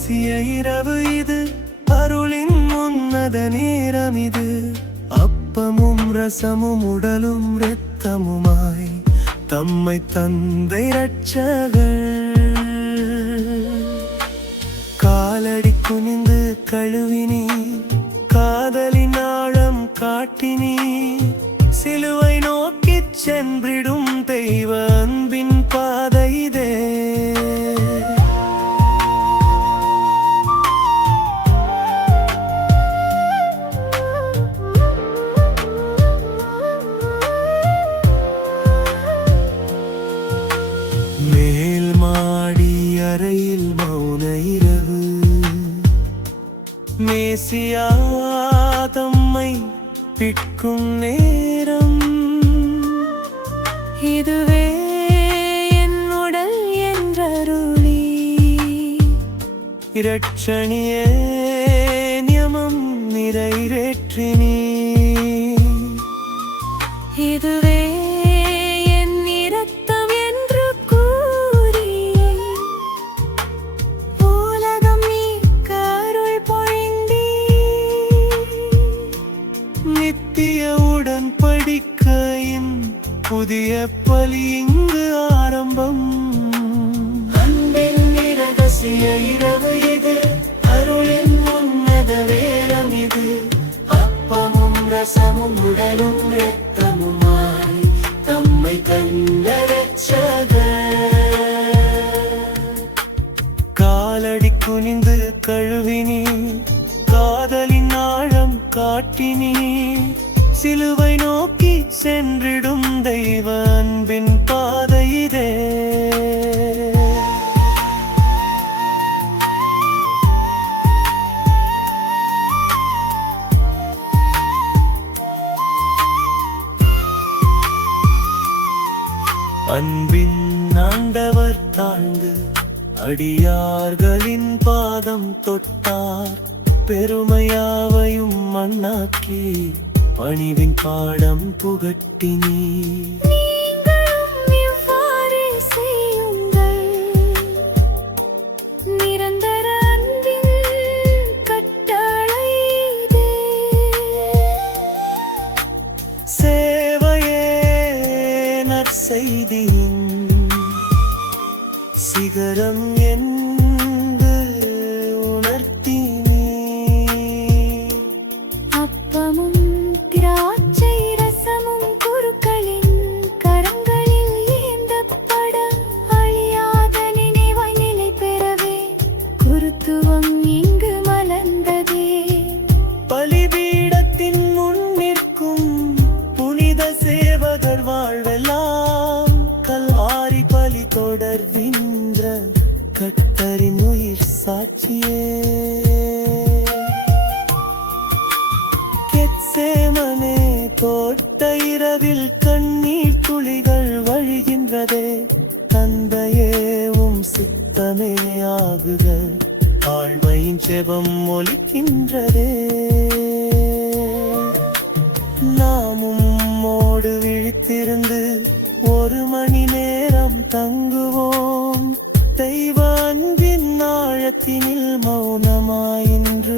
ரகசிய இரவு இது, அருளின் உன்னத நேரம் இது. அப்பமும் ரசமும் உடலும் இரத்தமுமாய் தம்மை தந்தை இரட்சகர். காலடி குனிந்து கழுவினி, காதலின் ஆழம் காட்டினி, சிலுவை நோக்கிச் சென்றிடும் தெய்வ அன்பின் பாதை இதே. மேல் மாடி அறையில் மௌன இரவு, மேசியா தம்மை பிற்கும் நேரம். இதுவே என் உடல் என்றருளி, இரட்சணியே நியமம் நிறைவேற்றினி. இதுவே என் இரத்தம் என்று கூறி, உலகம் மீட்க அருள் பொழிந்தி. நித்திய உடன்படிக்கையின் புதிய பலி இங்கு ஆரம்பம். அன்பின் இரகசிய இரவு இது, அருளின் உன்னத நேரம் இது. அப்பமும் ரசமும் உடலும் இரத்தமுமாய் தம்மை கண்ட இரட்சகர். காலடி குனிந்து கழுவினி, காதலின் ஆழம் காட்டினி, சிலுவை நோக்கி சென்றிடும் தெய்வ அன்பின் பாதை இதே. அன்பின் ஆண்டவர் தாழ்ந்து அடியார்களின் பாதம் தொட்டார். பெருமையாவையும் மண்ணாக்கி பணிவின் பாடம் புகட்டினி. நீங்களும் இவ்வாறே செய்யுங்கள். நிரந்தர அன்பின் கட்டளை இதே. சேவையே நற்செய்தியின் சிகரம் என்று உணர்த்தினி. அப்பமும் திராட்சை ரசமும் குருக்களின் கரங்களில் ஏந்தப்பட, அழியாத நினைவாய் நிலை பெறவே குருத்துவம் இங்கு மலர்ந்ததே. பலிபீடத்தின் முன் நிற்கும் புனித சேவகர் வாழ்வெல்லாம் கல்வாரி பலி தொடர்கின்ற கர்த்தரின் உயிர் சாட்சியே. கெத்சேமனே தோட்ட இரவில் கண்ணீர் துளிகள் வழிகின்றதே. தந்தையேவும் சித்தமே ஆகுக, ஆழ்மையின் செபம் ஒலிக்கின்றதே. நாமும் மோடு விழித்திருந்து ஒரு மணி நேரம் தங்குவோம். தெய்வ அன்பின் ஆழத்தினில் மௌனமாயின்று